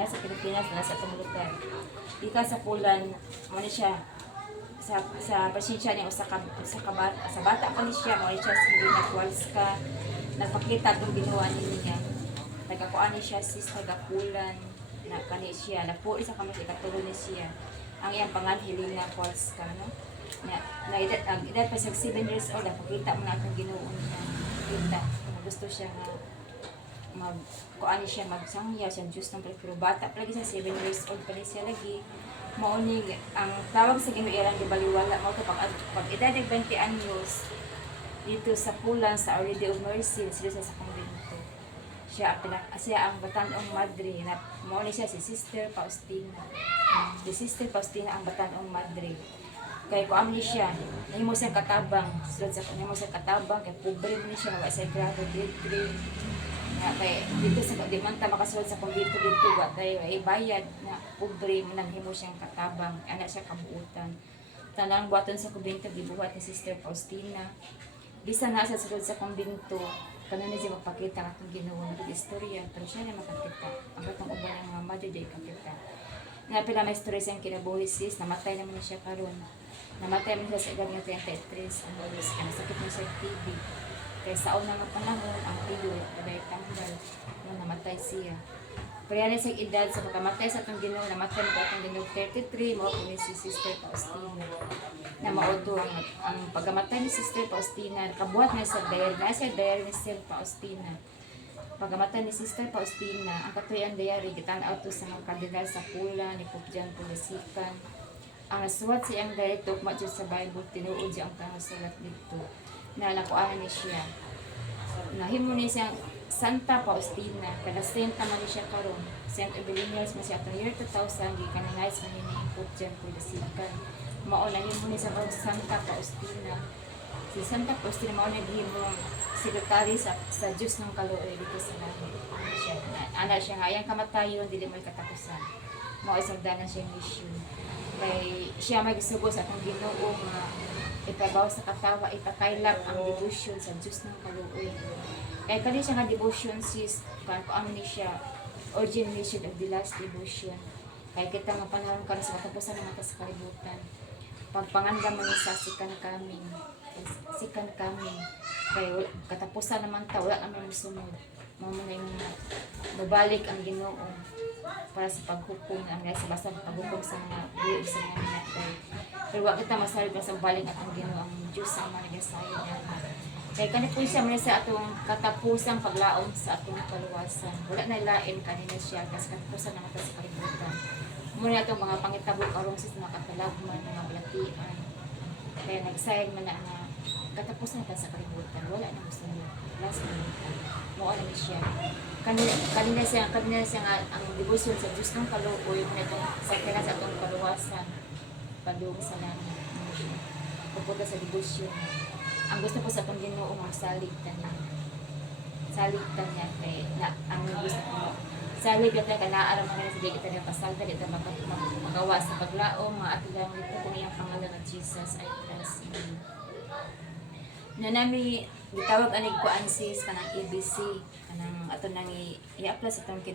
nasa Pilipinas, nasa itong lugar. Ika sa Pulan, mo siya, sa pasensya niya, sa bata pa ni siya, mo siya, hindi nag-walls ka, nagpakita itong ginawa niya. Nagkakuan ni siya, sis, nagapulan, na kani siya, nagpuin sa kamay, ikatuloy ni siya. Ang iyang panganhiling na walls ka, no? Na edad pa siya 7 years old, napakita mo na itong ginawa niya. Kita, gusto siya nga, kuan siya magsangya siya Diyos ng pero bata palagi siya 7 years old pa siya lagi mauning ang tawag sa Ginoo di baliwala mo to pag edad ng 20 anyos dito sa Pulan sa Our Lady of Mercy sila sa kumbento siya ang batanong madre na mauni siya si Sister Faustina ang batanong madre kay ko amni siya nahimo siyang katabang sulod sa nahimo siyang katabang kay pobre man siya wa sa grado grade 3 kay dito sa di man ta makasulod sa kumbento dito ba kay ay bayad na pobre man nang himo siyang katabang ana siya kabuutan tanang buhaton sa kumbento gibuhat ni Sister Faustina bisan na sa sulod sa kumbento kanang siya magpakita atong Ginoo ng istorya pero siya na makakita ang katong uban ng mga mother day kakita nga pila may istorya siyang kinabuhi sis namatay naman siya karon namatay man siya sa edad ng 33 ang ulos kaya sakit na siya TB kaya sa unang panahon, ang tiyo, kaday tambal, nung namatay siya. Pero yan sa edad, sa pagkamatay sa itong Ginoo, namatay na itong Ginoo 33, mo kung si Sister Faustina. Na mauto, ang pagkamatay ni Sister Faustina, nakabuhat na sa diary, na siya diary ni Sister Faustina. Pagkamatay ni Sister Faustina, ang katuyang diary, gitan-out to sa mga kardinal sa Pula, ni Pope John Pulisican. Ang nasuwat siyang diary, tukmat siya sa Bible, tinuod siya ang pangusulat dito. Nalakuan ni siya. Nahimo ni siyang Santa Faustina, kada senta man ni siya karon. Saint Evelinius man siya atong year 2000 gikanonize man ni Pope John Pulisican. Mao nahimo ni sa Santa Faustina. Si Santa Faustina mao naghimo sekretary sa Diyos ng Kaluoy dito sa langit. Ana siya nga ayang kamatayon dili may katapusan. Mao isang danan siya mission. Kay siya magsugo sa atong Ginoo nga ipabaw sa katawa, ipakailap ang devotion sa Diyos ng Kaluoy. Kaya kani siya nga devotion sis, kung ano ni siya, origination of the last devotion. Kaya kita nga panahon ka sa katapusan ng mata sa kalibutan. Pagpanganda man sa sikan kami. Kaya katapusan naman ta, wala naman musunod. Mamuna yung mabalik ang Ginoo para sa paghukom ang sa basta paghukom sa mga buhay sa mga natay. Pero wag kita masalig na sa baling at ang Ginoo ang Diyos ang manigasayo niya. Kaya kanit po siya muna sa atong katapusang paglaom sa atong kaluwasan. Wala na lain kanina siya kasi katapusan naman sa kalibutan. Muna itong mga pangitabo karong sa mga katalagman, mga balatian. Kaya nagsayag man na katapusan natin sa kalibutan. Wala na gusto niya. Last minute. Mao na siya. Kanina siya ang devotion sa Diyos ng Kaluoy na itong sa kanya sa itong kaluwasan. Padung sa langit. Pupunta sa devotion. Ang gusto po sa itong Ginoo magsaligtan niya. Saligtan niya kay ang gusto ko salig ka tayo kanaaram mga nasa di kita niya pasalda di kita magawa sa paglaom mga atilang dito kung iyang pangalan ng Jesus I trust in na nami gitawag anig ko ansis kanang ABC kanang ato nang i-apply sa itong